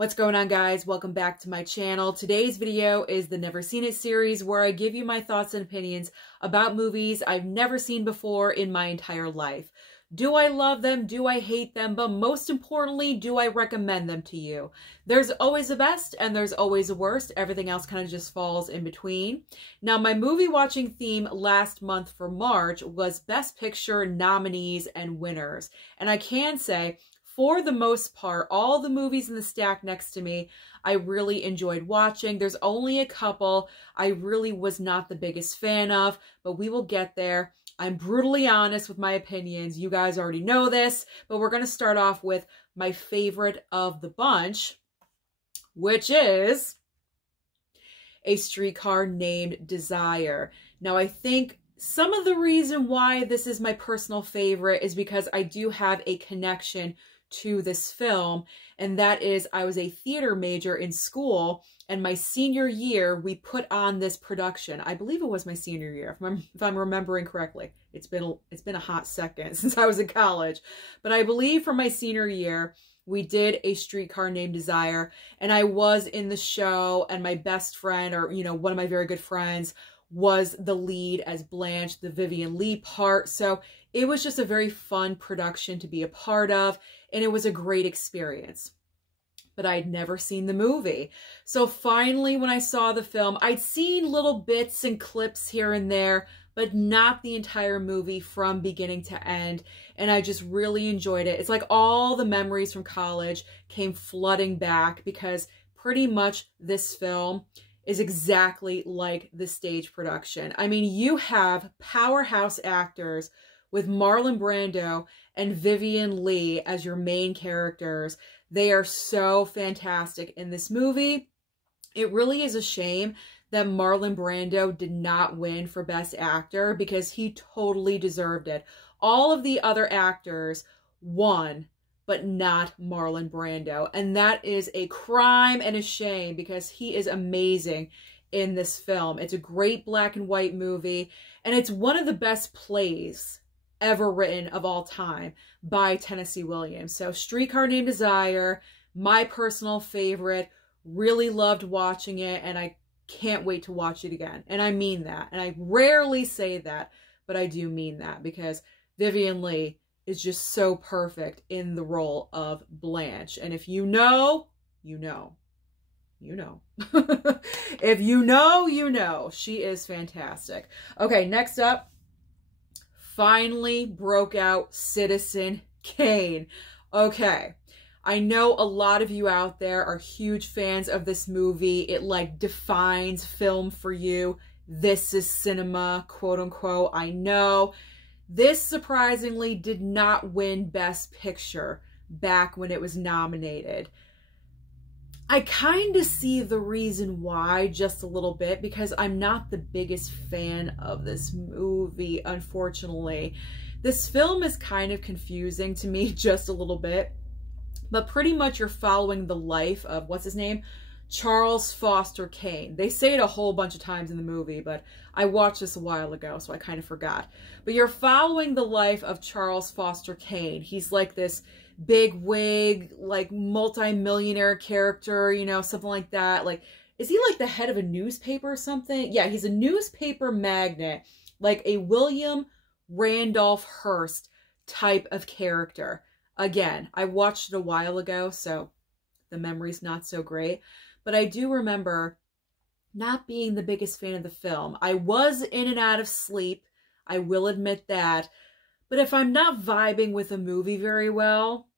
What's going on, guys? Welcome back to my channel. Today's video is the Never Seen It series, where I give you my thoughts and opinions about movies I've never seen before in my entire life. Do I love them? Do I hate them? But most importantly, do I recommend them to you? There's always a best and there's always a worst. Everything else kind of just falls in between. Now, my movie watching theme last month for March was Best Picture nominees and winners. And I can say, for the most part, all the movies in the stack next to me, I really enjoyed watching. There's only a couple I really was not the biggest fan of, but we will get there. I'm brutally honest with my opinions. You guys already know this, but we're going to start off with my favorite of the bunch, which is A Streetcar Named Desire. Now, I think some of the reason why this is my personal favorite is because I do have a connection to this film, and that is I was a theater major in school, and my senior year we put on this production. I believe it was my senior year, if I'm remembering correctly. It's been a hot second since I was in college, but I believe for my senior year we did A Streetcar Named Desire, and I was in the show, and my best friend, or one of my very good friends, was the lead as Blanche, the Vivian Leigh part. So it was just a very fun production to be a part of, and it was a great experience. But I'd never seen the movie. So finally, when I saw the film, I'd seen little bits and clips here and there, but not the entire movie from beginning to end. And I just really enjoyed it. It's like all the memories from college came flooding back, because pretty much this film is exactly like the stage production. I mean, you have powerhouse actors with Marlon Brando and Vivian Leigh as your main characters. They are so fantastic in this movie. It really is a shame that Marlon Brando did not win for Best Actor, because he totally deserved it. All of the other actors won, but not Marlon Brando. And that is a crime and a shame, because he is amazing in this film. It's a great black and white movie, and it's one of the best plays ever written of all time by Tennessee Williams. So Streetcar Named Desire, my personal favorite. Really loved watching it, and I can't wait to watch it again. And I mean that. And I rarely say that, but I do mean that, because Vivian Leigh is just so perfect in the role of Blanche. And if you know, you know. You know. If you know, you know. She is fantastic. Okay, next up, finally broke out Citizen Kane. Okay, I know a lot of you out there are huge fans of this movie. It like defines film for you. This is cinema, quote unquote. I know. This surprisingly did not win Best Picture back when it was nominated. I kind of see the reason why just a little bit, because I'm not the biggest fan of this movie, unfortunately. This film is kind of confusing to me just a little bit, but pretty much you're following the life of, what's his name? Charles Foster Kane. They say it a whole bunch of times in the movie, but I watched this a while ago, so I kind of forgot. But you're following the life of Charles Foster Kane. He's like this big wig, like multi-millionaire character, something like that. Like, is he like the head of a newspaper or something? Yeah, he's a newspaper magnate, like a William Randolph Hearst type of character. Again, I watched it a while ago, so the memory's not so great. But I do remember not being the biggest fan of the film. I was in and out of sleep, I will admit that. But if I'm not vibing with a movie very well,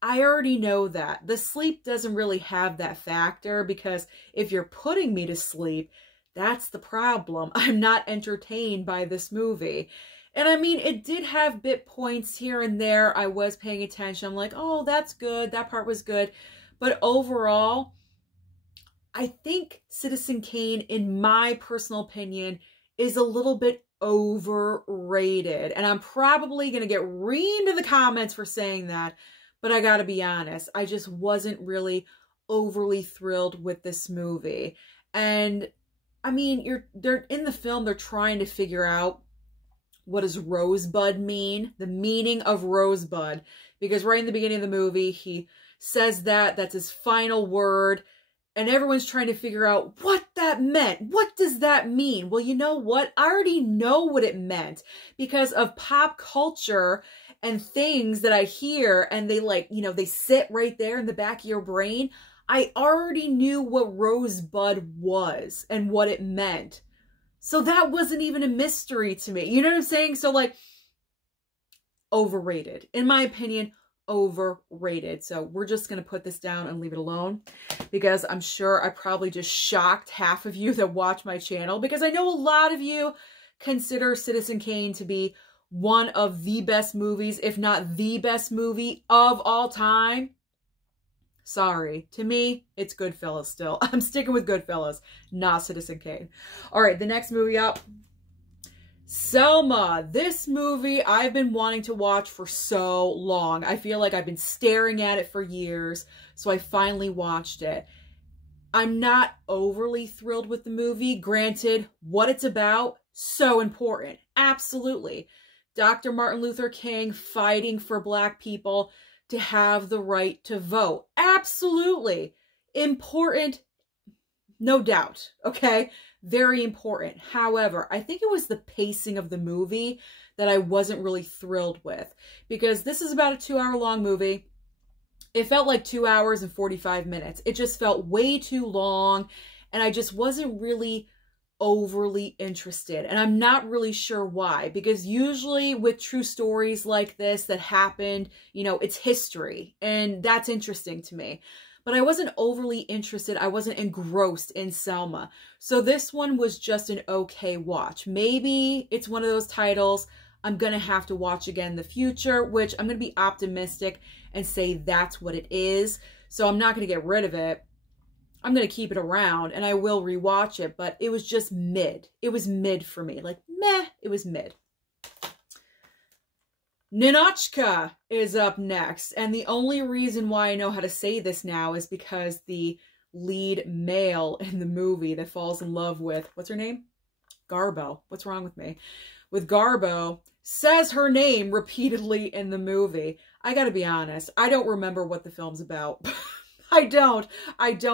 I already know that. The sleep doesn't really have that factor, because if you're putting me to sleep, that's the problem. I'm not entertained by this movie. And I mean, it did have bit points here and there. I was paying attention. I'm like, oh, that's good. That part was good. But overall, I think Citizen Kane, in my personal opinion, is a little bit overrated. And I'm probably going to get reamed in the comments for saying that, but I gotta be honest, I just wasn't really overly thrilled with this movie. And I mean, they're in the film, they're trying to figure out what does rosebud mean, the meaning of rosebud, because right in the beginning of the movie, he says that. That's his final word. And everyone's trying to figure out what that meant. What does that mean? Well, you know what? I already know what it meant because of pop culture and things that I hear, and they like, you know, they sit right there in the back of your brain. I already knew what rosebud was and what it meant. So that wasn't even a mystery to me. You know what I'm saying? So like, overrated. In my opinion, overrated. So we're just going to put this down and leave it alone because I'm sure I probably just shocked half of you that watch my channel, because I know a lot of you consider Citizen Kane to be one of the best movies, if not the best movie of all time. Sorry. To me, it's Goodfellas still. I'm sticking with Goodfellas, not Citizen Kane. All right, the next movie up. Selma. This movie I've been wanting to watch for so long. I feel like I've been staring at it for years, so I finally watched it. I'm not overly thrilled with the movie. Granted, what it's about, so important. Absolutely. Dr. Martin Luther King fighting for Black people to have the right to vote. Absolutely. Important, no doubt. Okay? Very important. However, I think it was the pacing of the movie that I wasn't really thrilled with, because this is about a 2-hour-long movie. It felt like 2 hours and 45 minutes. It just felt way too long, and I just wasn't really overly interested. And I'm not really sure why, because usually with true stories like this that happened, you know, it's history, and that's interesting to me. But I wasn't overly interested. I wasn't engrossed in Selma. So this one was just an okay watch. Maybe it's one of those titles I'm going to have to watch again in the future, which I'm going to be optimistic and say that's what it is. So I'm not going to get rid of it. I'm going to keep it around and I will rewatch it, but it was just mid. It was mid for me. Like, meh, it was mid. MidNka is up next, and the only reason why I know how to say this now is because the lead male in the movie that falls in love with, what's her name? Garbo. What's wrong with me? With Garbo, says her name repeatedly in the movie. I gotta be honest, I don't remember what the film's about. I don't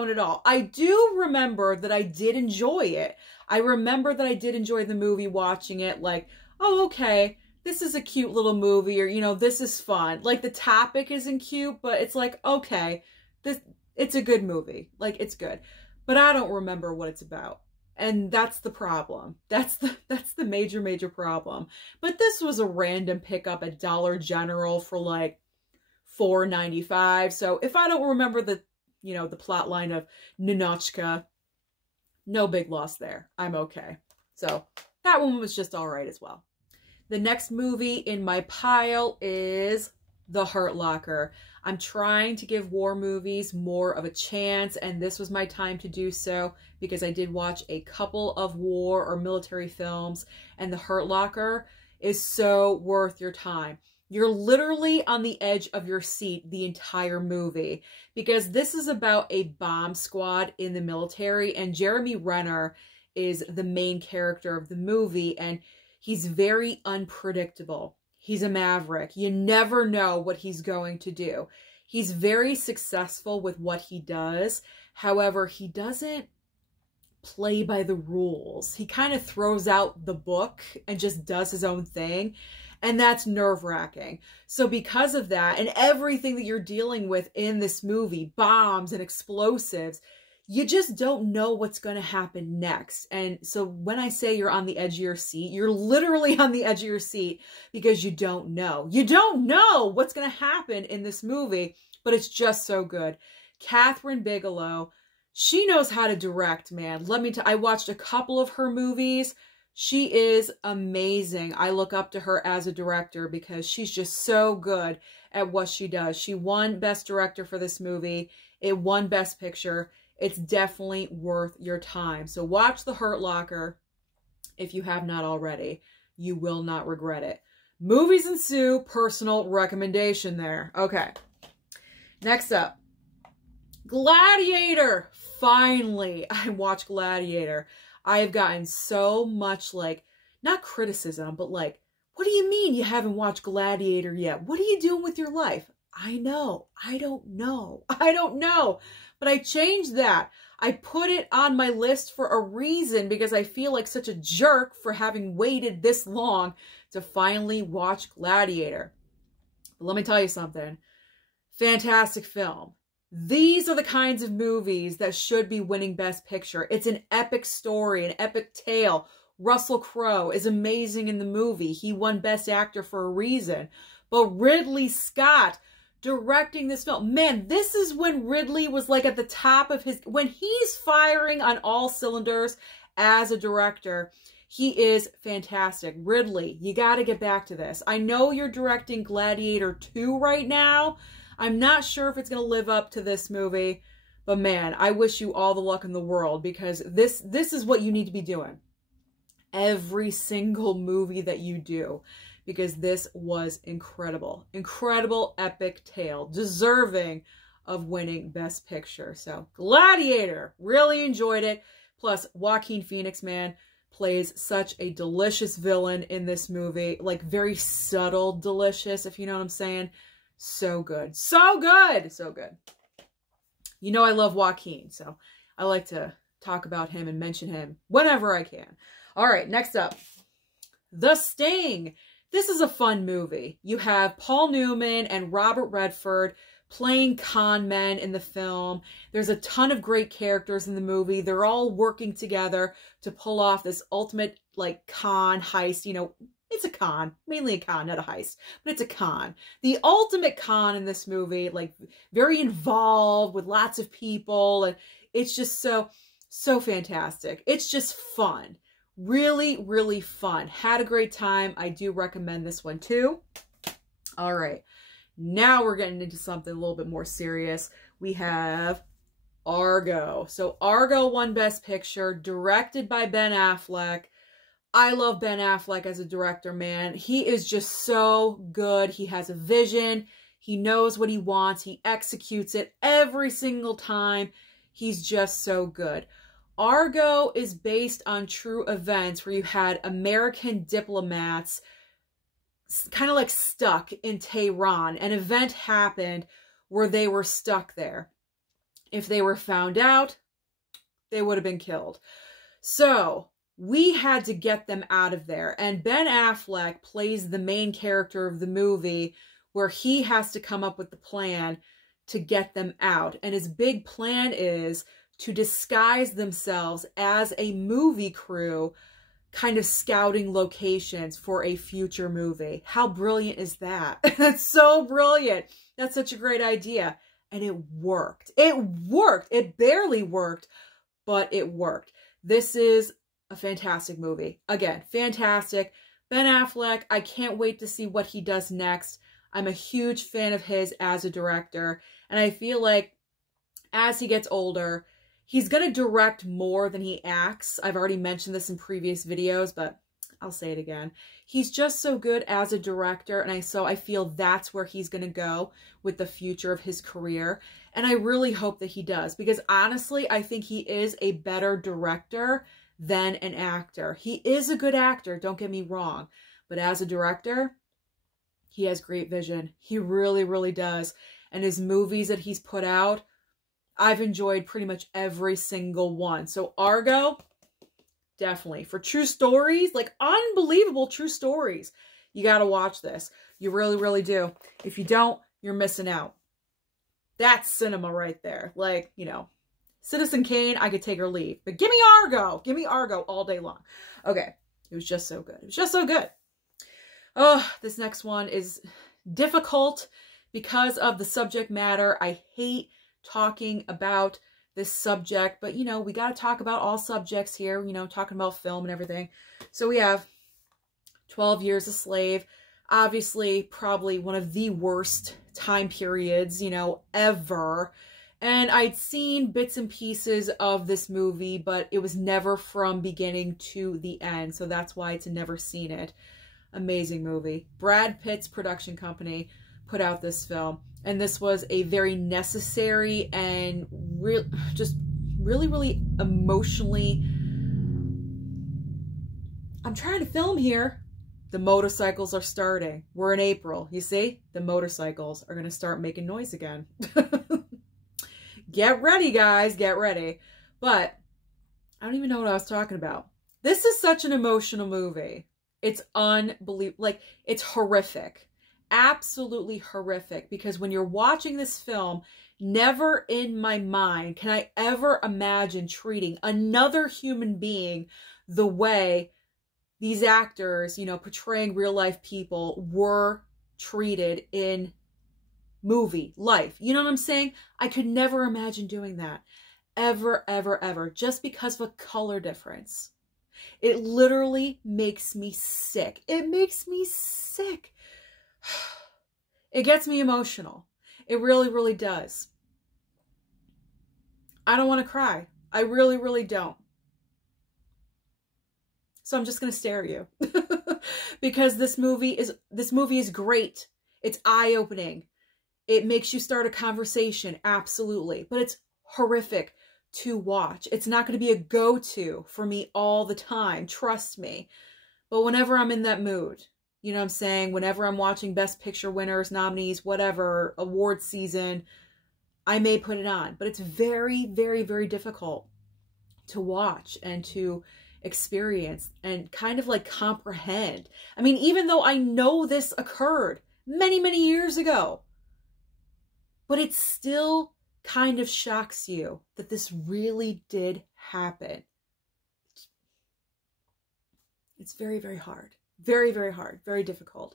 at all. I do remember that I did enjoy it. I remember that I did enjoy the movie, watching it, like, oh, okay, this is a cute little movie, or, you know, this is fun. Like, the topic isn't cute, but it's like, okay, it's a good movie. Like, it's good. But I don't remember what it's about. And that's the problem. That's the major problem. But this was a random pickup at Dollar General for like $4.95. So if I don't remember the, you know, the plot line of MidNka, no big loss there. I'm okay. So that one was just all right as well. The next movie in my pile is The Hurt Locker. I'm trying to give war movies more of a chance, and this was my time to do so because I did watch a couple of war or military films, and The Hurt Locker is so worth your time. You're literally on the edge of your seat the entire movie because this is about a bomb squad in the military, and Jeremy Renner is the main character of the movie, and he's very unpredictable. He's a maverick. You never know what he's going to do. He's very successful with what he does. However, he doesn't play by the rules. He kind of throws out the book and just does his own thing. And that's nerve-wracking. So because of that, and everything that you're dealing with in this movie, bombs and explosives, you just don't know what's going to happen next. And so when I say you're on the edge of your seat, you're literally on the edge of your seat because you don't know. You don't know what's going to happen in this movie, but it's just so good. Catherine Bigelow, she knows how to direct, man. Let me tell you, I watched a couple of her movies. She is amazing. I look up to her as a director because she's just so good at what she does. She won Best Director for this movie. It won Best Picture. It's definitely worth your time. So watch The Hurt Locker if you have not already. You will not regret it. Movies&Sue, personal recommendation there. Okay. Next up, Gladiator. Finally, I watched Gladiator. I have gotten so much, like, not criticism, but like, what do you mean you haven't watched Gladiator yet? What are you doing with your life? I know. I don't know. I don't know. But I changed that. I put it on my list for a reason because I feel like such a jerk for having waited this long to finally watch Gladiator. But let me tell you something. Fantastic film. These are the kinds of movies that should be winning Best Picture. It's an epic story, an epic tale. Russell Crowe is amazing in the movie. He won Best Actor for a reason. But Ridley Scott directing this film. Man, this is when Ridley was like at the top of his... When he's firing on all cylinders as a director, he is fantastic. Ridley, you got to get back to this. I know you're directing Gladiator 2 right now. I'm not sure if it's going to live up to this movie. But man, I wish you all the luck in the world because this is what you need to be doing. Every single movie that you do. Because this was incredible. Incredible epic tale. Deserving of winning Best Picture. So, Gladiator. Really enjoyed it. Plus, Joaquin Phoenix, man, plays such a delicious villain in this movie. Like, very subtle delicious, if you know what I'm saying. So good. So good! So good. You know I love Joaquin, so I like to talk about him and mention him whenever I can. Alright, next up. The Sting. This is a fun movie. You have Paul Newman and Robert Redford playing con men in the film. There's a ton of great characters in the movie. They're all working together to pull off this ultimate, like, con heist. You know, it's a con. Mainly a con, not a heist. But it's a con. The ultimate con in this movie, like, very involved with lots of people. And it's just so fantastic. It's just fun. Really, really fun. Had a great time. I do recommend this one too. All right. Now we're getting into something a little bit more serious. We have Argo. So Argo won Best Picture, directed by Ben Affleck. I love Ben Affleck as a director, man. He is just so good. He has a vision. He knows what he wants. He executes it every single time. He's just so good. Argo is based on true events where you had American diplomats kind of like stuck in Tehran. An event happened where they were stuck there. If they were found out, they would have been killed. So we had to get them out of there. And Ben Affleck plays the main character of the movie where he has to come up with the plan to get them out. And his big plan is to disguise themselves as a movie crew, kind of scouting locations for a future movie. How brilliant is that? That's so brilliant. That's such a great idea. And it worked. It worked. It barely worked, but it worked. This is a fantastic movie. Again, fantastic. Ben Affleck, I can't wait to see what he does next. I'm a huge fan of his as a director. And I feel like as he gets older, he's going to direct more than he acts. I've already mentioned this in previous videos, but I'll say it again. He's just so good as a director, and so I feel that's where he's going to go with the future of his career. And I really hope that he does, because honestly, I think he is a better director than an actor. He is a good actor, don't get me wrong, but as a director, he has great vision. He really, really does. And his movies that he's put out, I've enjoyed pretty much every single one. So Argo, definitely. For true stories, like unbelievable true stories, you got to watch this. You really, really do. If you don't, you're missing out. That's cinema right there. Like, you know, Citizen Kane, I could take or leave. But give me Argo. Give me Argo all day long. Okay. It was just so good. It was just so good. Oh, this next one is difficult because of the subject matter. I hate talking about this subject, but you know, we got to talk about all subjects here, you know, talking about film and everything. So we have 12 Years a Slave, obviously probably one of the worst time periods, you know, ever. And I'd seen bits and pieces of this movie, but it was never from beginning to the end. So that's why it's never seen it. Amazing movie. Brad Pitt's production company put out this film. And this was a very necessary and just really, really emotionally... I'm trying to film here. The motorcycles are starting. We're in April. You see? The motorcycles are going to start making noise again. Get ready, guys. Get ready. But I don't even know what I was talking about. This is such an emotional movie. It's unbelievable. Like, it's horrific. Absolutely horrific. Because when you're watching this film, never in my mind can I ever imagine treating another human being the way these actors, you know, portraying real life people were treated in movie life. You know what I'm saying? I could never imagine doing that. Ever, ever, ever. Just because of a color difference. It literally makes me sick. It makes me sick. It gets me emotional. It really, really does. I don't want to cry. I really, really don't. So I'm just going to stare at you. Because this movie is great. It's eye-opening. It makes you start a conversation, absolutely. But it's horrific to watch. It's not going to be a go-to for me all the time, trust me. But whenever I'm in that mood, you know what I'm saying? Whenever I'm watching Best Picture winners, nominees, whatever, award season, I may put it on. But it's very, very, very difficult to watch and to experience and kind of like comprehend. I mean, even though I know this occurred many, many years ago, but it still kind of shocks you that this really did happen. It's very, very hard. Very, very hard. Very difficult.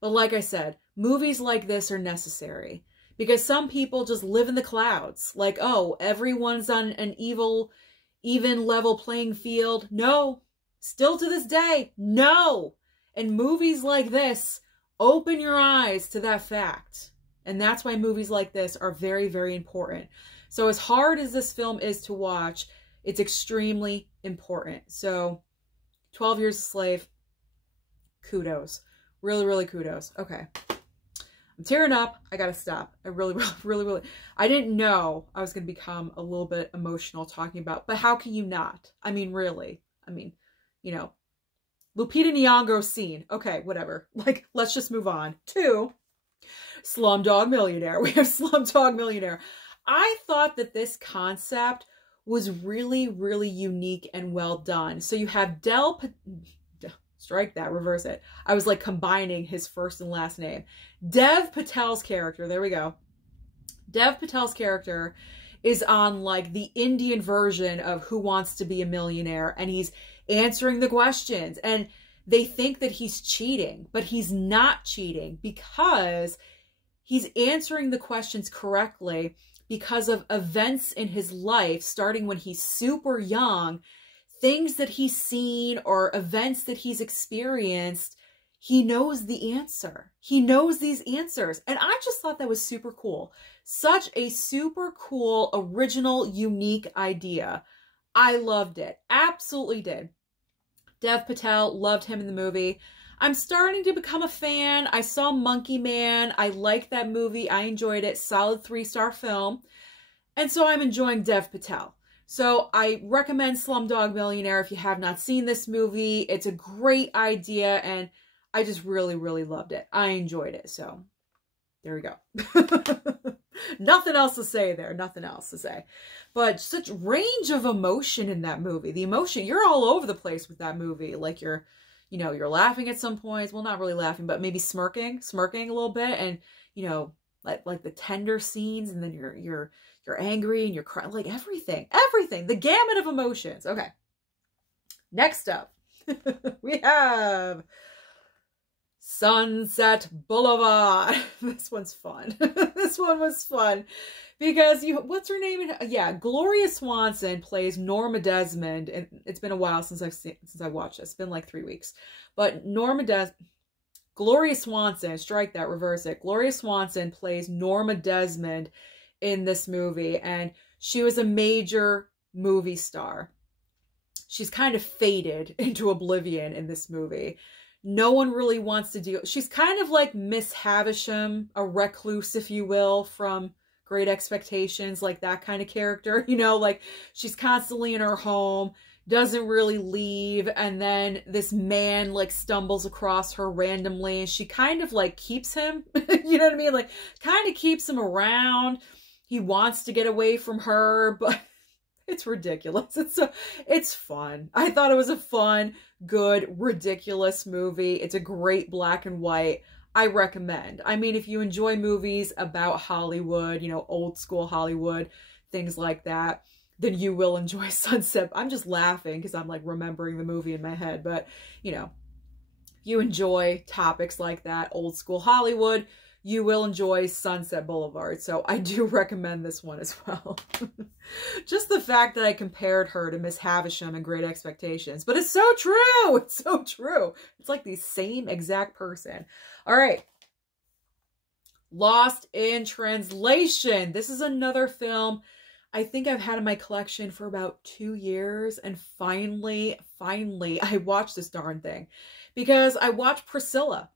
But like I said, movies like this are necessary because some people just live in the clouds. Like, oh, everyone's on an even level playing field. No. Still to this day, no. And movies like this open your eyes to that fact. And that's why movies like this are very, very important. So as hard as this film is to watch, it's extremely important. So 12 Years a Slave, kudos. Really, really kudos. Okay. I'm tearing up. I gotta stop. I really, really, I didn't know I was going to become a little bit emotional talking about, but how can you not? I mean, really. I mean, you know, Lupita Nyong'o's scene. Okay, whatever. Like, let's just move on to Slum Dog Millionaire. We have Slum Dog Millionaire. I thought that this concept was really, really unique and well done. So you have strike that, reverse it. I was like combining his first and last name. Dev Patel's character, there we go. Dev Patel's character is on like the Indian version of Who Wants to Be a Millionaire, and he's answering the questions, and they think that he's cheating, but he's not cheating because he's answering the questions correctly because of events in his life, starting when he's super young, things that he's seen or events that he's experienced. He knows the answer. He knows these answers. And I just thought that was super cool. Such a super cool, original, unique idea. I loved it. Absolutely did. Dev Patel, loved him in the movie. I'm starting to become a fan. I saw Monkey Man. I liked that movie. I enjoyed it. Solid 3-star film. And so I'm enjoying Dev Patel. So I recommend Slumdog Millionaire if you have not seen this movie. It's a great idea and I just really, really loved it. I enjoyed it. So there we go. Nothing else to say there. Nothing else to say. But such range of emotion in that movie. The emotion, you're all over the place with that movie. Like you're laughing at some points. Well, not really laughing, but maybe smirking a little bit. And, you know, like the tender scenes, and then you're angry and you're crying, like everything, the gamut of emotions. Okay. Next up, we have Sunset Boulevard. This one's fun. This one was fun because what's her name? Yeah, Gloria Swanson plays Norma Desmond, and it's been a while since I watched it. It's been like 3 weeks, but Gloria Swanson, strike that, reverse it. Gloria Swanson plays Norma Desmond in this movie, and she was a major movie star. She's kind of faded into oblivion in this movie. No one really wants to deal. She's kind of like Miss Havisham, a recluse, if you will, from Great Expectations, like that kind of character. You know, like she's constantly in her home, doesn't really leave, and then this man like stumbles across her randomly, and she kind of like keeps him, you know what I mean? Like kind of keeps him around. He wants to get away from her, but it's ridiculous. It's fun. I thought it was a fun, good, ridiculous movie. It's a great black and white. I recommend. I mean, if you enjoy movies about Hollywood, you know, old school Hollywood, things like that, then you will enjoy Sunset. I'm just laughing because I'm like remembering the movie in my head, but you know, if you enjoy topics like that, old school Hollywood, you will enjoy Sunset Boulevard. So I do recommend this one as well. Just the fact that I compared her to Miss Havisham in Great Expectations. But it's so true. It's so true. It's like the same exact person. All right. Lost in Translation. This is another film I think I've had in my collection for about 2 years. And finally, I watched this darn thing. Because I watched Priscilla.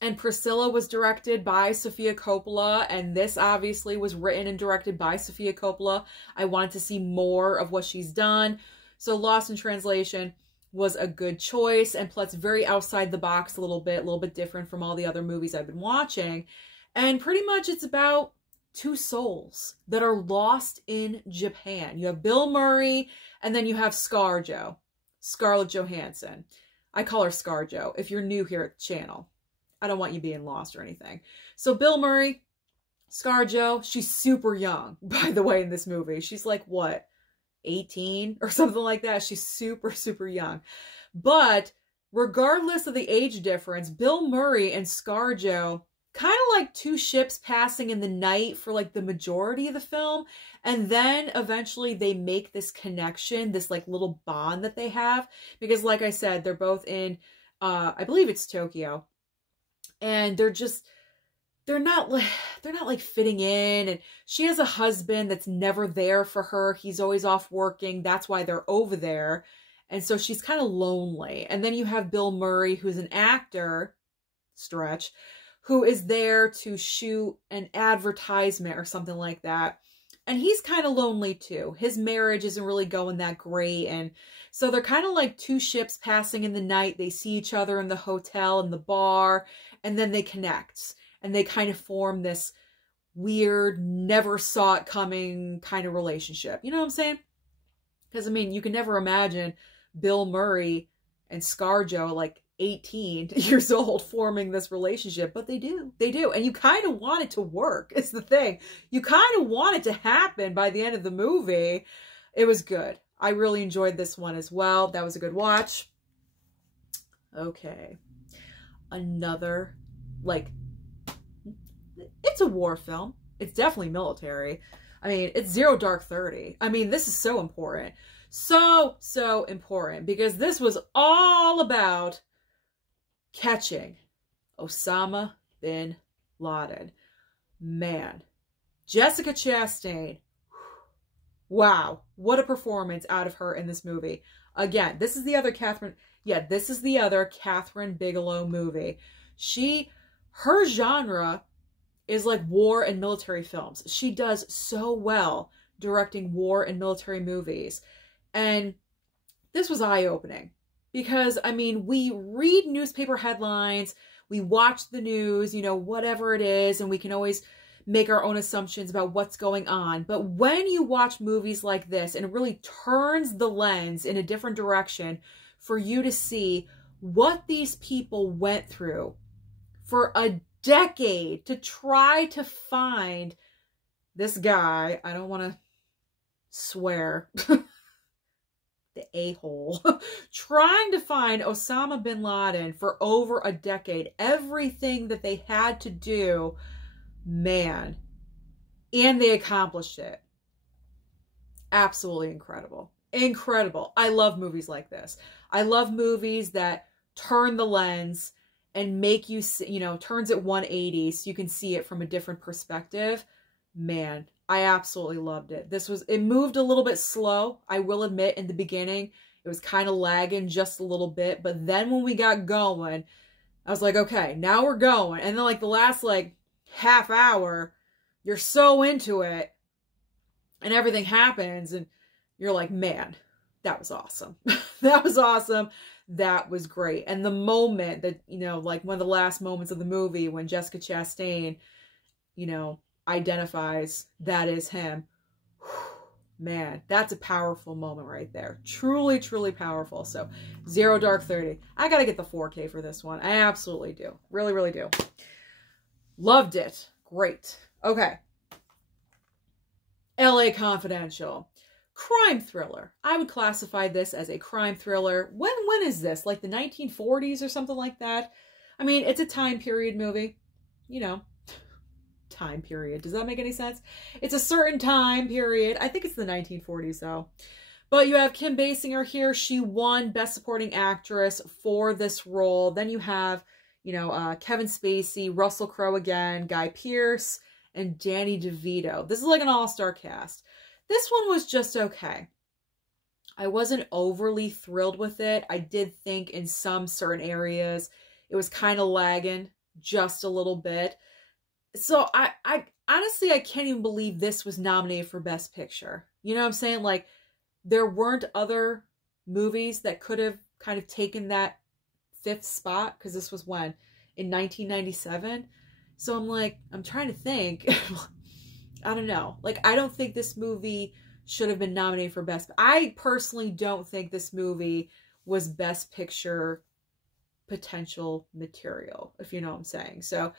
And Priscilla was directed by Sofia Coppola, and this obviously was written and directed by Sofia Coppola. I wanted to see more of what she's done. So Lost in Translation was a good choice, and plus very outside the box a little bit different from all the other movies I've been watching. And pretty much it's about two souls that are lost in Japan. You have Bill Murray, and then you have ScarJo, Scarlett Johansson. I call her ScarJo if you're new here at the channel. I don't want you being lost or anything. So Bill Murray, ScarJo, she's super young, by the way, in this movie. She's like, what, 18 or something like that? She's super, super young. But regardless of the age difference, Bill Murray and ScarJo, kind of like two ships passing in the night for like the majority of the film. And then eventually they make this connection, this like little bond that they have. Because like I said, they're both in, I believe it's Tokyo. And they're not like fitting in, and she has a husband that's never there for her. He's always off working. That's why they're over there. And so she's kind of lonely. And then you have Bill Murray, who's an actor, stretch, who is there to shoot an advertisement or something like that. And he's kind of lonely too. His marriage isn't really going that great. And so they're kind of like two ships passing in the night. They see each other in the hotel and the bar, and then they connect. And they kind of form this weird, never saw it coming kind of relationship. You know what I'm saying? Because, I mean, you can never imagine Bill Murray and ScarJo, like 18 years old, forming this relationship, but they do. They do. And you kind of want it to work. It's the thing. You kind of want it to happen by the end of the movie. It was good. I really enjoyed this one as well. That was a good watch. Okay. Another, like, it's a war film. It's definitely military. I mean, it's Zero Dark 30. I mean, this is so important. So important, because this was all about catching Osama bin Laden. Man, Jessica Chastain. Wow, what a performance out of her in this movie. Again, this is the other Catherine Bigelow movie. Her genre is like war and military films. She does so well directing war and military movies. And this was eye-opening because, I mean, we read newspaper headlines, we watch the news, you know, whatever it is, and we can always make our own assumptions about what's going on. But when you watch movies like this, and it really turns the lens in a different direction for you to see what these people went through for a decade to try to find this guy, I don't want to swear, the a-hole, trying to find Osama bin Laden for over a decade, everything that they had to do, man, and they accomplished it. Absolutely incredible. Incredible. I love movies like this. I love movies that turn the lens and make you see, you know, turns it 180 so you can see it from a different perspective. Man, I absolutely loved it. It moved a little bit slow, I will admit, in the beginning. It was kind of lagging just a little bit, but then when we got going, I was like, okay, now we're going. And then like the last like half hour, you're so into it and everything happens and you're like, man, that was awesome. That was awesome. That was great. And the moment that, you know, like one of the last moments of the movie when Jessica Chastain, you know, identifies that is him. Man, that's a powerful moment right there. Truly, truly powerful. So, Zero Dark 30. I gotta get the 4K for this one. I absolutely do. Really, really do. Loved it. Great. Okay. LA Confidential. Crime thriller. I would classify this as a crime thriller. When is this? Like the 1940s or something like that? I mean, it's a time period movie. You know, time period. Does that make any sense? It's a certain time period. I think it's the 1940s though. But you have Kim Basinger here. She won Best Supporting Actress for this role. Then you have, you know, Kevin Spacey, Russell Crowe again, Guy Pearce, and Danny DeVito. This is like an all-star cast. This one was just okay. I wasn't overly thrilled with it. I did think in some certain areas it was kind of lagging just a little bit. So I honestly, I can't even believe this was nominated for Best Picture. You know what I'm saying? Like, there weren't other movies that could have kind of taken that 5th spot, because this was when? In 1997? So I'm like, I'm trying to think. I don't know. Like, I don't think this movie should have been nominated for Best. I personally don't think this movie was Best Picture potential material, if you know what I'm saying. So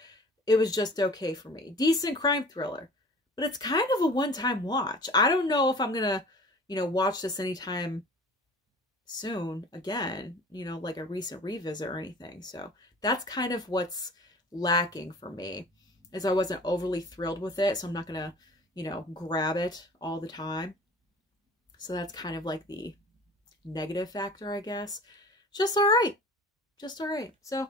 it was just okay for me. Decent crime thriller, but it's kind of a one-time watch. I don't know if I'm gonna, you know, watch this anytime soon again, you know, like a recent revisit or anything. So that's kind of what's lacking for me, is I wasn't overly thrilled with it. So I'm not gonna, you know, grab it all the time. So that's kind of like the negative factor, I guess. Just all right. Just all right. So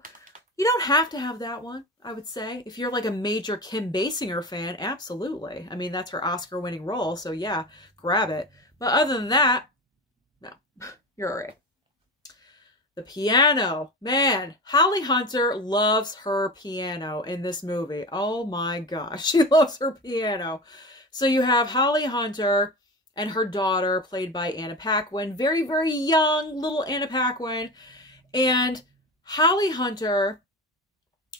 you don't have to have that one, I would say. If you're like a major Kim Basinger fan, absolutely. I mean, that's her Oscar-winning role, so yeah, grab it. But other than that, no, you're all right. The piano. Man, Holly Hunter loves her piano in this movie. Oh my gosh, she loves her piano. So you have Holly Hunter and her daughter, played by Anna Paquin. Very, very young little Anna Paquin. And Holly Hunter,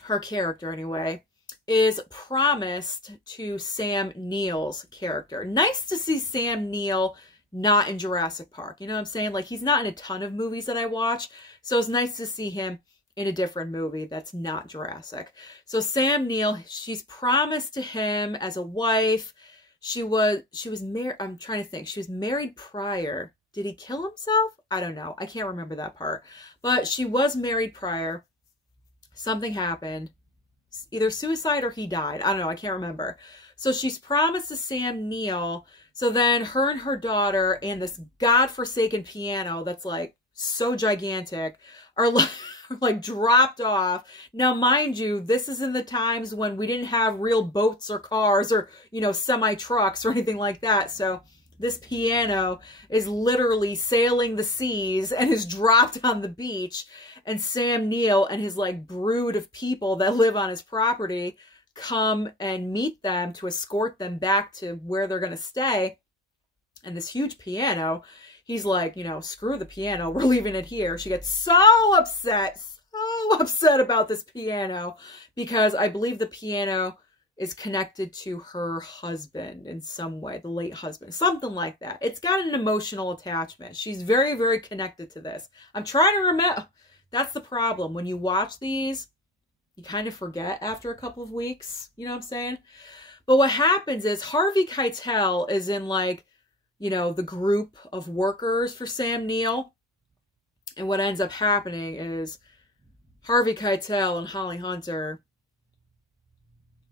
her character anyway, is promised to Sam Neill's character. Nice to see Sam Neill not in Jurassic Park. You know what I'm saying? Like, he's not in a ton of movies that I watch. So it's nice to see him in a different movie that's not Jurassic. So Sam Neill, she's promised to him as a wife. She was married. I'm trying to think. She was married prior. Did he kill himself? I don't know. I can't remember that part. But she was married prior. Something happened. Either suicide or he died. I don't know. I can't remember. So she's promised to Sam Neill. So then her and her daughter and this godforsaken piano that's like so gigantic are like dropped off. Now, mind you, this is in the times when we didn't have real boats or cars or, you know, semi-trucks or anything like that. So this piano is literally sailing the seas and is dropped on the beach. And Sam Neill and his like brood of people that live on his property come and meet them to escort them back to where they're going to stay. And this huge piano, he's like, you know, screw the piano. We're leaving it here. She gets so upset about this piano because I believe the piano is connected to her husband in some way, the late husband, something like that. It's got an emotional attachment. She's very, very connected to this. I'm trying to remember. That's the problem. When you watch these, you kind of forget after a couple of weeks. You know what I'm saying? But what happens is Harvey Keitel is in like, you know, the group of workers for Sam Neill. And what ends up happening is Harvey Keitel and Holly Hunter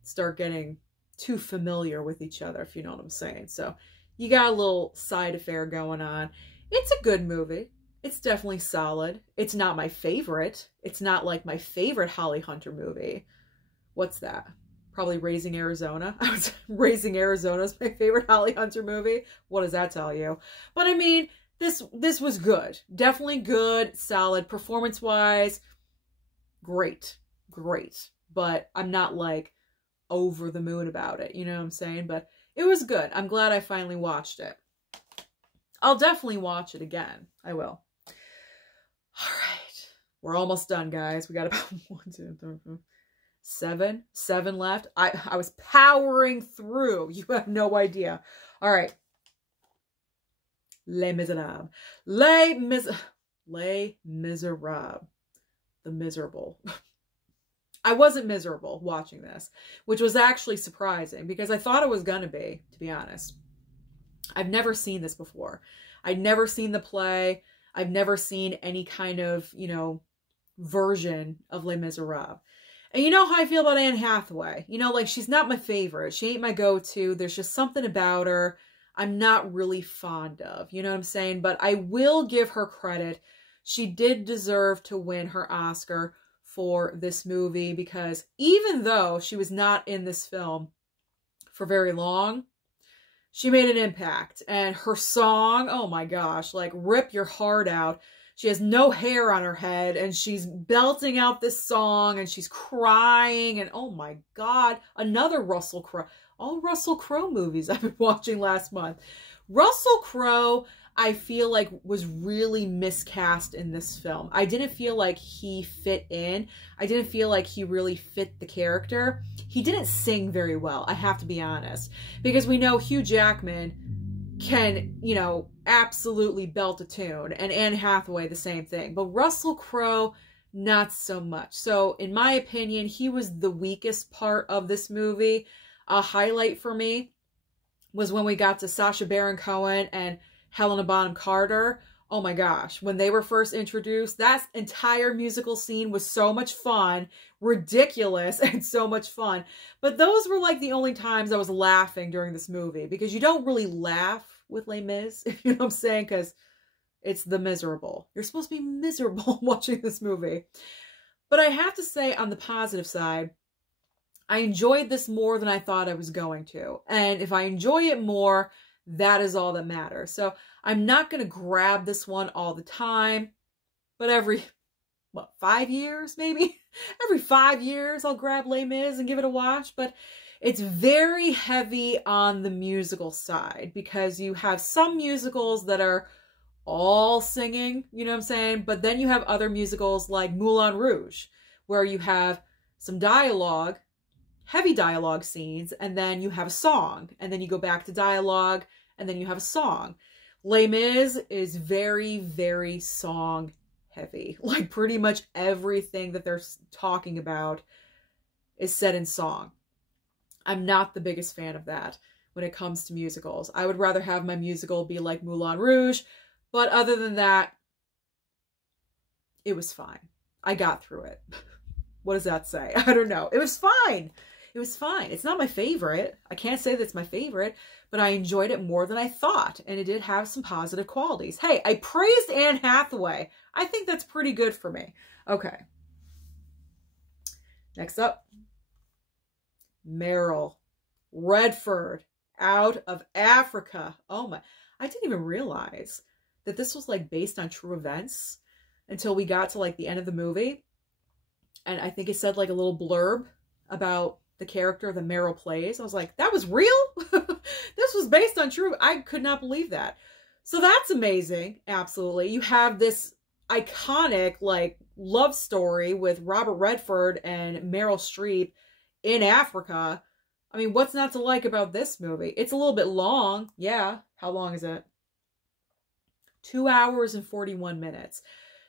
start getting too familiar with each other, if you know what I'm saying. So you got a little side affair going on. It's a good movie. It's definitely solid. It's not my favorite. It's not like my favorite Holly Hunter movie. What's that? Probably Raising Arizona. Raising Arizona is my favorite Holly Hunter movie. What does that tell you? But I mean, this was good. Definitely good, solid. Performance-wise, great. Great. But I'm not like over the moon about it. You know what I'm saying? But it was good. I'm glad I finally watched it. I'll definitely watch it again. I will. All right. We're almost done, guys. We got about 1, 2, 3, 4, 7 left. I was powering through. You have no idea. All right. Les Miserables. Les Miserables. The miserable. I wasn't miserable watching this, which was actually surprising because I thought it was going to be honest. I've never seen this before. I'd never seen the play. I've never seen any kind of, you know, version of Les Miserables. And you know how I feel about Anne Hathaway. You know, like, she's not my favorite. She ain't my go-to. There's just something about her I'm not really fond of. You know what I'm saying? But I will give her credit. She did deserve to win her Oscar for this movie because even though she was not in this film for very long, she made an impact. And her song, oh my gosh, like, rip your heart out. She has no hair on her head and she's belting out this song and she's crying and oh my God, another Russell Crowe. All Russell Crowe movies I've been watching last month. Russell Crowe, I feel like, was really miscast in this film. I didn't feel like he fit in. I didn't feel like he really fit the character. He didn't sing very well, I have to be honest. Because we know Hugh Jackman can, you know, absolutely belt a tune. And Anne Hathaway, the same thing. But Russell Crowe, not so much. So, in my opinion, he was the weakest part of this movie. A highlight for me was when we got to Sacha Baron Cohen and Helena Bonham Carter. Oh my gosh, when they were first introduced, that entire musical scene was so much fun, ridiculous, and so much fun. But those were like the only times I was laughing during this movie, because you don't really laugh with Les Mis, if you know what I'm saying, because it's the miserable. You're supposed to be miserable watching this movie. But I have to say, on the positive side, I enjoyed this more than I thought I was going to. And if I enjoy it more, that is all that matters. So I'm not going to grab this one all the time, but every, what, 5 years maybe? Every 5 years I'll grab Les Mis and give it a watch. But it's very heavy on the musical side because you have some musicals that are all singing, you know what I'm saying? But then you have other musicals like Moulin Rouge, where you have some dialogue, heavy dialogue scenes, and then you have a song, and then you go back to dialogue, and then you have a song. Les Mis is very, very song heavy. Like, pretty much everything that they're talking about is said in song. I'm not the biggest fan of that when it comes to musicals. I would rather have my musical be like Moulin Rouge, but other than that, it was fine. I got through it. What does that say? I don't know. It was fine. It was fine. It's not my favorite. I can't say that's my favorite, but I enjoyed it more than I thought, and it did have some positive qualities. Hey, I praised Anne Hathaway. I think that's pretty good for me. Okay. Next up, Meryl Redford, Out of Africa. Oh my, I didn't even realize that this was like based on true events until we got to like the end of the movie. And I think it said like a little blurb about the character that Meryl plays. I was like, that was real? This was based on true. I could not believe that. So that's amazing. Absolutely. You have this iconic like love story with Robert Redford and Meryl Streep in Africa. I mean, what's not to like about this movie? It's a little bit long. Yeah. How long is it? 2 hours and 41 minutes.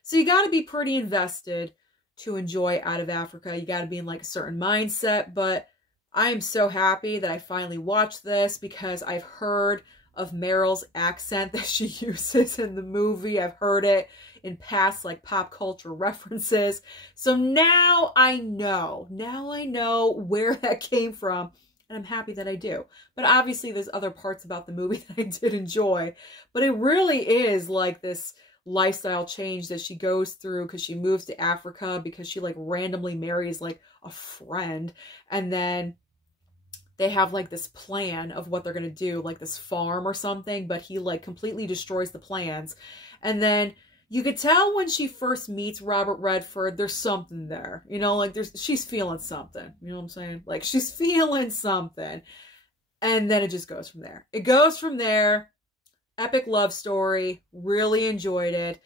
So you got to be pretty invested to enjoy Out of Africa. You got to be in like a certain mindset, but I am so happy that I finally watched this because I've heard of Meryl's accent that she uses in the movie. I've heard it in past like pop culture references. So now I know where that came from, and I'm happy that I do. But obviously there's other parts about the movie that I did enjoy, but it really is like this lifestyle change that she goes through because she moves to Africa because she like randomly marries like a friend, and then they have like this plan of what they're gonna do, like this farm or something, but he like completely destroys the plans. And then you could tell when she first meets Robert Redford, there's something there, you know, like she's feeling something, you know what I'm saying? Like she's feeling something, and then it just goes from there. It goes from there. epic love story. Really enjoyed it.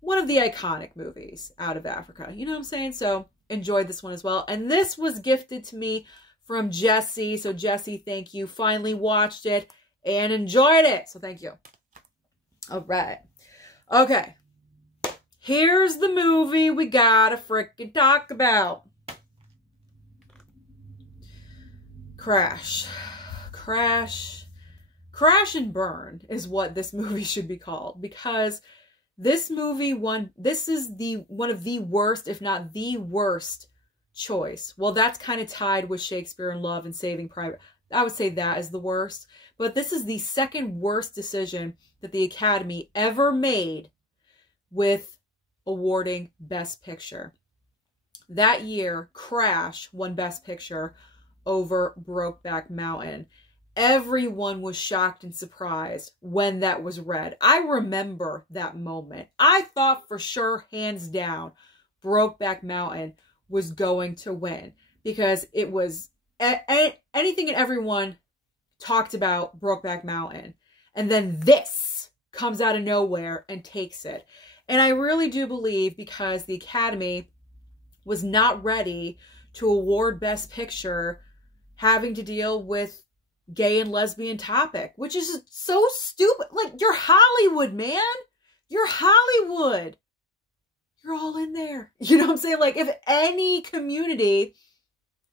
One of the iconic movies out of Africa. You know what I'm saying? So enjoyed this one as well. And this was gifted to me from Jesse. So Jesse, thank you. Finally watched it and enjoyed it. So thank you. All right. Okay. Here's the movie we gotta frickin' talk about. Crash. Crash and Burn is what this movie should be called, because this movie this is one of the worst, if not the worst choice. Well, that's kind of tied with Shakespeare in Love and Saving Private. I would say that is the worst, but this is the second worst decision that the Academy ever made with awarding Best Picture. That year, Crash won Best Picture over Brokeback Mountain. Everyone was shocked and surprised when that was read. I remember that moment. I thought for sure, hands down, Brokeback Mountain was going to win, because it was anything and everyone talked about Brokeback Mountain. And then this comes out of nowhere and takes it. And I really do believe because the Academy was not ready to award Best Picture having to deal with gay and lesbian topic, which is so stupid. Like, you're Hollywood, man. You're Hollywood. You're all in there. You know what I'm saying? Like, if any community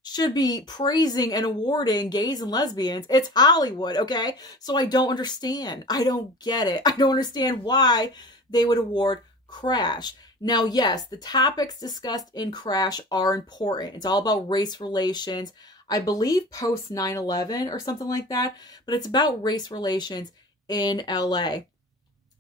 should be praising and awarding gays and lesbians, it's Hollywood, okay? So I don't understand. I don't get it. I don't understand why they would award Crash. Now, yes, the topics discussed in Crash are important. It's all about race relations. I believe post 9/11 or something like that, but it's about race relations in LA.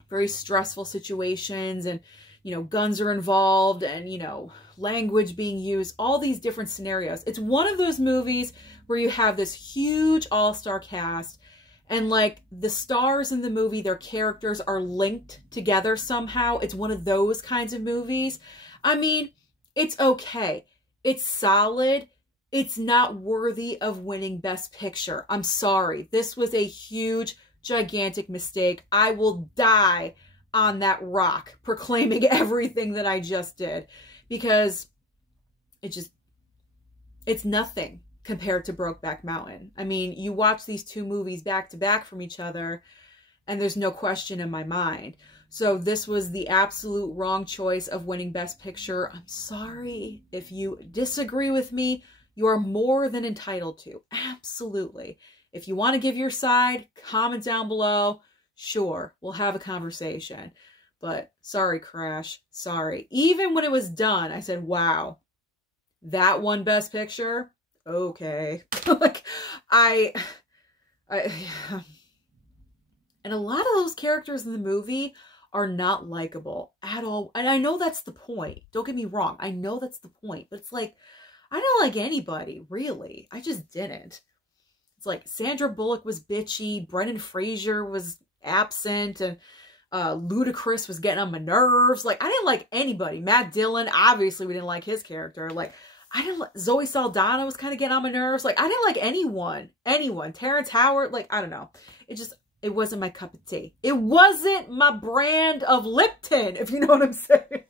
Very stressful situations, and, you know, guns are involved, and, you know, language being used, all these different scenarios. It's one of those movies where you have this huge all-star cast, and like the stars in the movie, their characters are linked together somehow. It's one of those kinds of movies. I mean, it's okay. It's solid. It's not worthy of winning Best Picture. I'm sorry. This was a huge, gigantic mistake. I will die on that rock proclaiming everything that I just did, because it's nothing compared to Brokeback Mountain. I mean, you watch these two movies back to back from each other, and there's no question in my mind. So this was the absolute wrong choice of winning Best Picture. I'm sorry. If you disagree with me, you are more than entitled to. Absolutely. If you want to give your side, comment down below. Sure, we'll have a conversation. But sorry, Crash. Sorry. Even when it was done, I said, wow, that won Best Picture? Okay. Like, and a lot of those characters in the movie are not likable at all. And I know that's the point. Don't get me wrong. I know that's the point. But it's like, I don't like anybody, really. I just didn't. It's like Sandra Bullock was bitchy. Brendan Fraser was absent. And Ludacris was getting on my nerves. Like, I didn't like anybody. Matt Dillon, obviously we didn't like his character. Like, I didn't like, Zoe Saldana was kind of getting on my nerves. Like, I didn't like anyone. Terrence Howard, like, I don't know. It wasn't my cup of tea. It wasn't my brand of Lipton, if you know what I'm saying.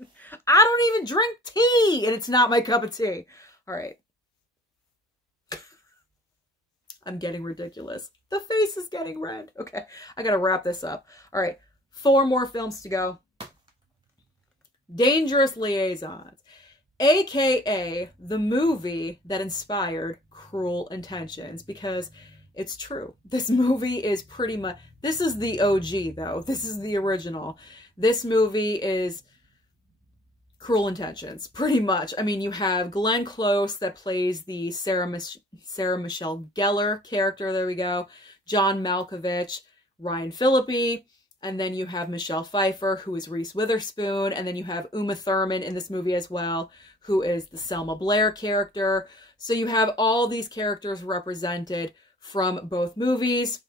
I don't even drink tea, and it's not my cup of tea. All right. I'm getting ridiculous. The face is getting red. Okay, I gotta wrap this up. All right, 4 more films to go. Dangerous Liaisons, aka the movie that inspired Cruel Intentions, because it's true. This movie is pretty much, this is the OG though. This is the original. This movie is Cruel Intentions, pretty much. I mean, you have Glenn Close that plays the Sarah Michelle Gellar character. There we go. John Malkovich, Ryan Phillippe. And then you have Michelle Pfeiffer, who is Reese Witherspoon. And then you have Uma Thurman in this movie as well, who is the Selma Blair character. So you have all these characters represented from both movies.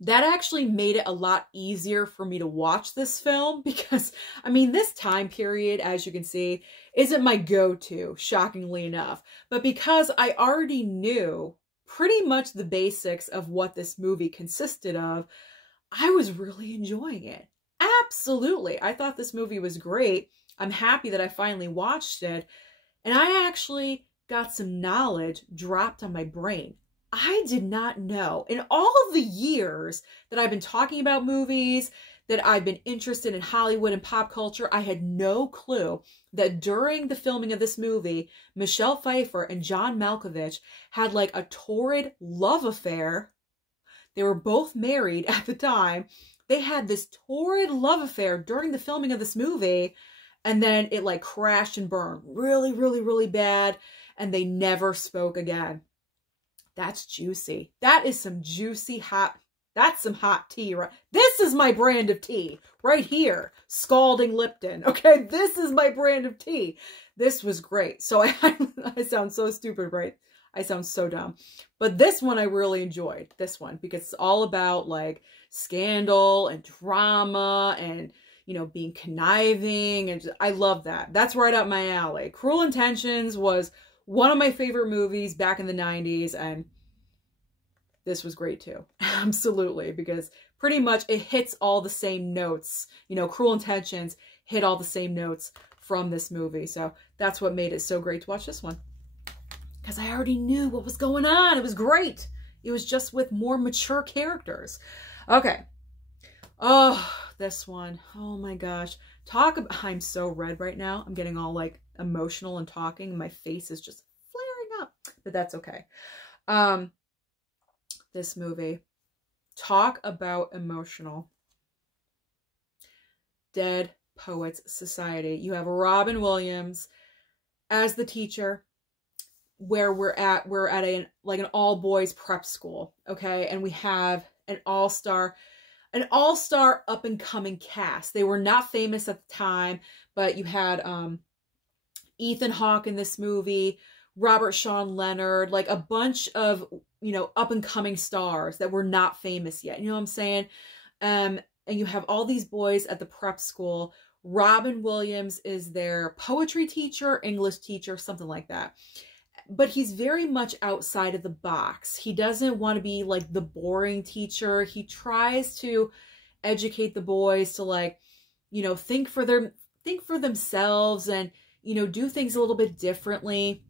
That actually made it a lot easier for me to watch this film, because, I mean, this time period, as you can see, isn't my go-to, shockingly enough. But because I already knew pretty much the basics of what this movie consisted of, I was really enjoying it. Absolutely. I thought this movie was great. I'm happy that I finally watched it. And I actually got some knowledge dropped on my brain. I did not know, in all of the years that I've been talking about movies, that I've been interested in Hollywood and pop culture, I had no clue that during the filming of this movie, Michelle Pfeiffer and John Malkovich had like a torrid love affair. They were both married at the time. They had this torrid love affair during the filming of this movie, and then it like crashed and burned really, really, really bad, and they never spoke again. That's juicy. That is some juicy hot, that's some hot tea, right? This is my brand of tea right here. Scalding Lipton. Okay, this is my brand of tea. This was great. So I sound so stupid, right? I sound so dumb. But this one I really enjoyed. This one, because it's all about like scandal and drama and, you know, being conniving. And just, I love that. That's right up my alley. Cruel Intentions was one of my favorite movies back in the 90s, and this was great too. Absolutely, because pretty much it hits all the same notes. You know, Cruel Intentions hit all the same notes from this movie. So that's what made it so great to watch this one. Because I already knew what was going on. It was great. It was just with more mature characters. Okay. Oh, this one. Oh my gosh. Talk about, I'm so red right now. I'm getting all like emotional and talking. My face is just flaring up, but that's okay. This movie, talk about emotional. Dead Poets Society. You have Robin Williams as the teacher, where we're at a like an all boys prep school, okay, and we have an all-star up and coming cast. They were not famous at the time, but you had Ethan Hawke in this movie, Robert Sean Leonard, like a bunch of, you know, up and coming stars that were not famous yet. You know what I'm saying? And you have all these boys at the prep school. Robin Williams is their poetry teacher, English teacher, something like that. But he's very much outside of the box. He doesn't want to be like the boring teacher. He tries to educate the boys to, like, you know, think for themselves and, you know, do things a little bit differently.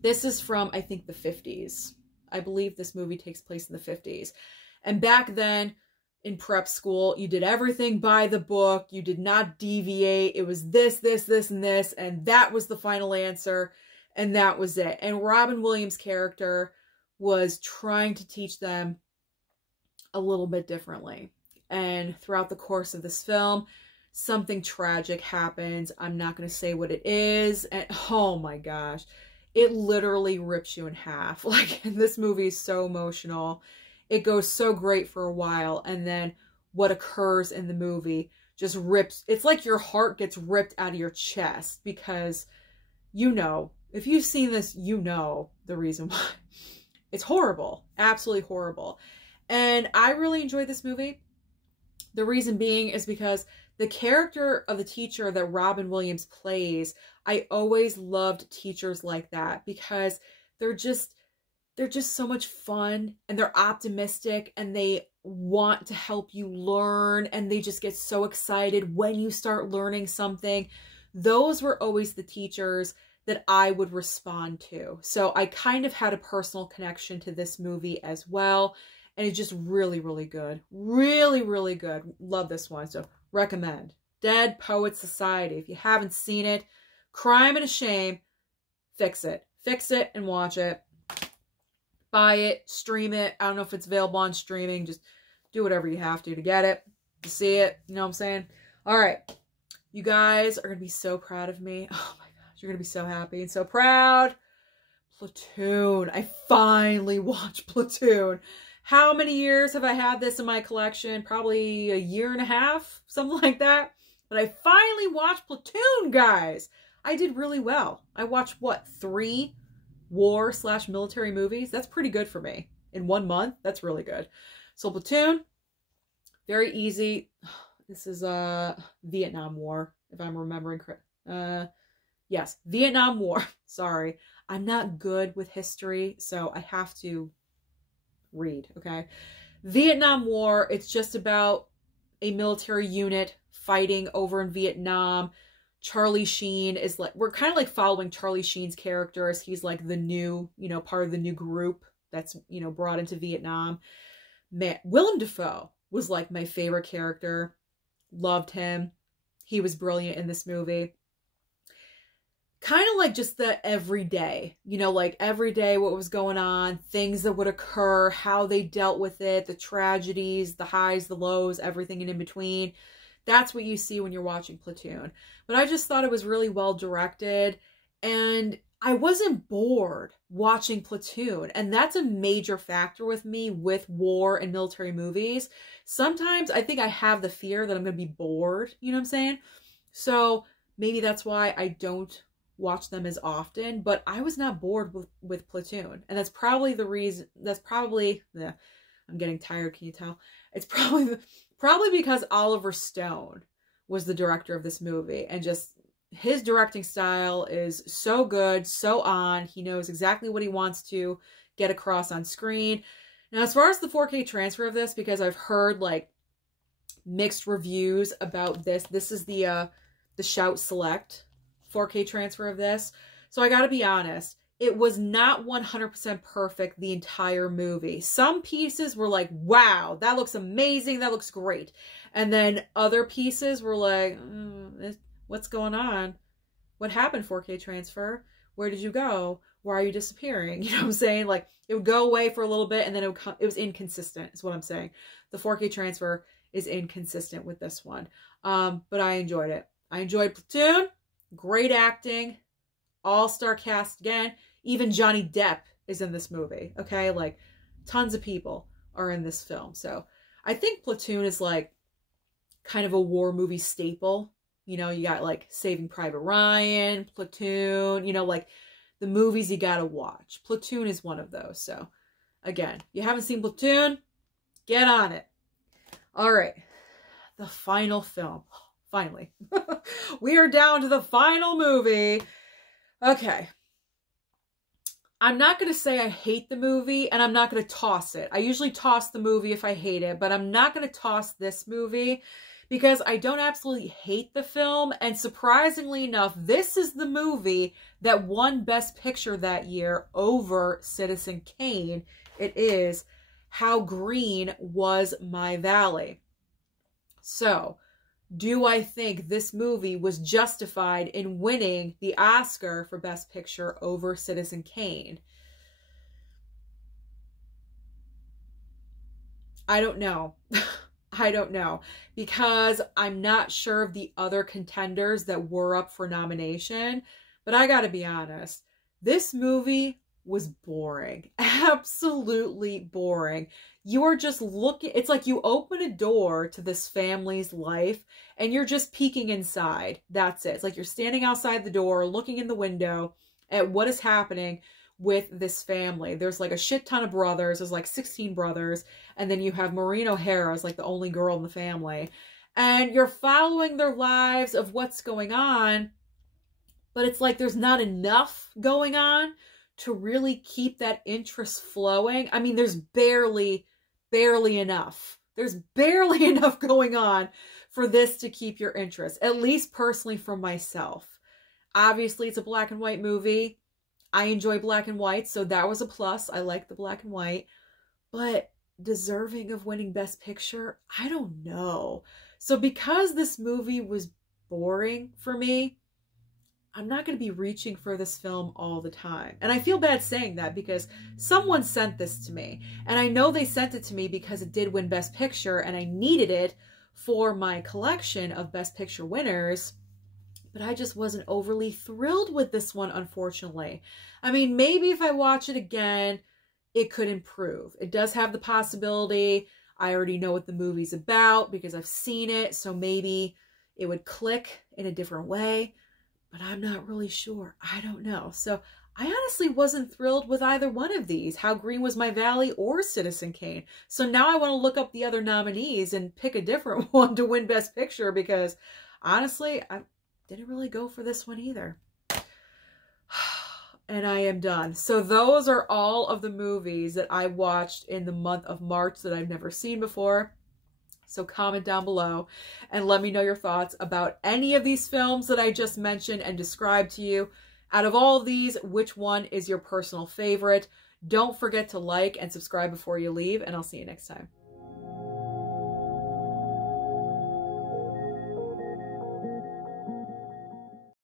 This is from, I think, the 50s. I believe this movie takes place in the 50s. And back then in prep school, you did everything by the book. You did not deviate. It was this, this, this, and this. And that was the final answer. And that was it. And Robin Williams' character was trying to teach them a little bit differently. And throughout the course of this film, something tragic happens. I'm not going to say what it is. And oh my gosh, it literally rips you in half. Like, this movie is so emotional. It goes so great for a while. And then what occurs in the movie just rips. It's like your heart gets ripped out of your chest, because, you know, if you've seen this, you know the reason why. It's horrible. Absolutely horrible. And I really enjoyed this movie. The reason being is because the character of the teacher that Robin Williams plays, I always loved teachers like that, because they're just so much fun, and they're optimistic, and they want to help you learn, and they just get so excited when you start learning something. Those were always the teachers that I would respond to. So I kind of had a personal connection to this movie as well. And it's just really, really good. Really, really good. Love this one. So recommend. Dead Poets Society. If you haven't seen it, crime and a shame, fix it. Fix it and watch it. Buy it, stream it. I don't know if it's available on streaming. Just do whatever you have to get it, to see it. You know what I'm saying? All right. You guys are going to be so proud of me. Oh my gosh, you're going to be so happy and so proud. Platoon. I finally watched Platoon. How many years have I had this in my collection? Probably a year and a half, something like that. But I finally watched Platoon, guys. I did really well. I watched, what, 3 war/military movies? That's pretty good for me. In 1 month, that's really good. So Platoon, very easy. This is Vietnam War, if I'm remembering correct. Yes, Vietnam War. Sorry. I'm not good with history, so I have to read, okay? Vietnam War, it's just about a military unit fighting over in Vietnam. Charlie Sheen is like, we're kind of like following Charlie Sheen's character as he's like the new, part of the new group that's, brought into Vietnam. Man, Willem Dafoe was like my favorite character. Loved him. He was brilliant in this movie. Kind of like just the everyday, like every day what was going on, things that would occur, how they dealt with it, the tragedies, the highs, the lows, everything in between. That's what you see when you're watching Platoon. But I just thought it was really well directed, and I wasn't bored watching Platoon. And that's a major factor with me with war and military movies. Sometimes I think I have the fear that I'm going to be bored, you know what I'm saying? So maybe that's why I don't watch them as often, but I was not bored with Platoon. And that's probably the reason, I'm getting tired, can you tell? It's probably because Oliver Stone was the director of this movie, and just his directing style is so good, so on. He knows exactly what he wants to get across on screen. Now, as far as the 4K transfer of this, because I've heard like mixed reviews about this, this is the Shout Select 4K transfer of this. So I gotta be honest, it was not 100% perfect the entire movie. Some pieces were like, wow, that looks amazing, that looks great. And then other pieces were like, what's going on? What happened, 4K transfer? Where did you go? Why are you disappearing? You know what I'm saying? Like, it would go away for a little bit and then it was inconsistent, is what I'm saying. The 4K transfer is inconsistent with this one. But I enjoyed it. I enjoyed Platoon. Great acting. All-star cast again. Even Johnny Depp is in this movie. Okay? Like, tons of people are in this film. So, I think Platoon is like kind of a war movie staple. You know, you got like Saving Private Ryan, Platoon, like the movies you gotta watch. Platoon is one of those. So, again, you haven't seen Platoon? Get on it. All right. The final film. Finally. We are down to the final movie. Okay. I'm not going to say I hate the movie, and I'm not going to toss it. I usually toss the movie if I hate it, but I'm not going to toss this movie because I don't absolutely hate the film. And surprisingly enough, this is the movie that won Best Picture that year over Citizen Kane. It is How Green Was My Valley. So, do I think this movie was justified in winning the Oscar for Best Picture over Citizen Kane? I don't know. I don't know. Because I'm not sure of the other contenders that were up for nomination. But I gotta be honest. This movie was boring. Absolutely boring. You are just looking, it's like you open a door to this family's life and you're just peeking inside. That's it. It's like you're standing outside the door, looking in the window at what is happening with this family. There's like a shit ton of brothers. There's like 16 brothers. And then you have Maureen O'Hara as like the only girl in the family. And you're following their lives of what's going on. But it's like there's not enough going on to really keep that interest flowing. I mean, there's barely enough. There's barely enough going on for this to keep your interest, at least personally for myself. Obviously, it's a black and white movie. I enjoy black and white, so that was a plus. I like the black and white. But deserving of winning Best Picture? I don't know. So because this movie was boring for me, I'm not going to be reaching for this film all the time. And I feel bad saying that because someone sent this to me. And I know they sent it to me because it did win Best Picture and I needed it for my collection of Best Picture winners. But I just wasn't overly thrilled with this one, unfortunately. I mean, maybe if I watch it again, it could improve. It does have the possibility. I already know what the movie's about because I've seen it. So maybe it would click in a different way. But I'm not really sure. I don't know. So I honestly wasn't thrilled with either one of these, How Green Was My Valley or Citizen Kane. So now I want to look up the other nominees and pick a different one to win Best Picture because honestly, I didn't really go for this one either. And I am done. So those are all of the movies that I watched in the month of March that I've never seen before. So comment down below and let me know your thoughts about any of these films that I just mentioned and described to you. Out of all of these, which one is your personal favorite? Don't forget to like and subscribe before you leave, and I'll see you next time.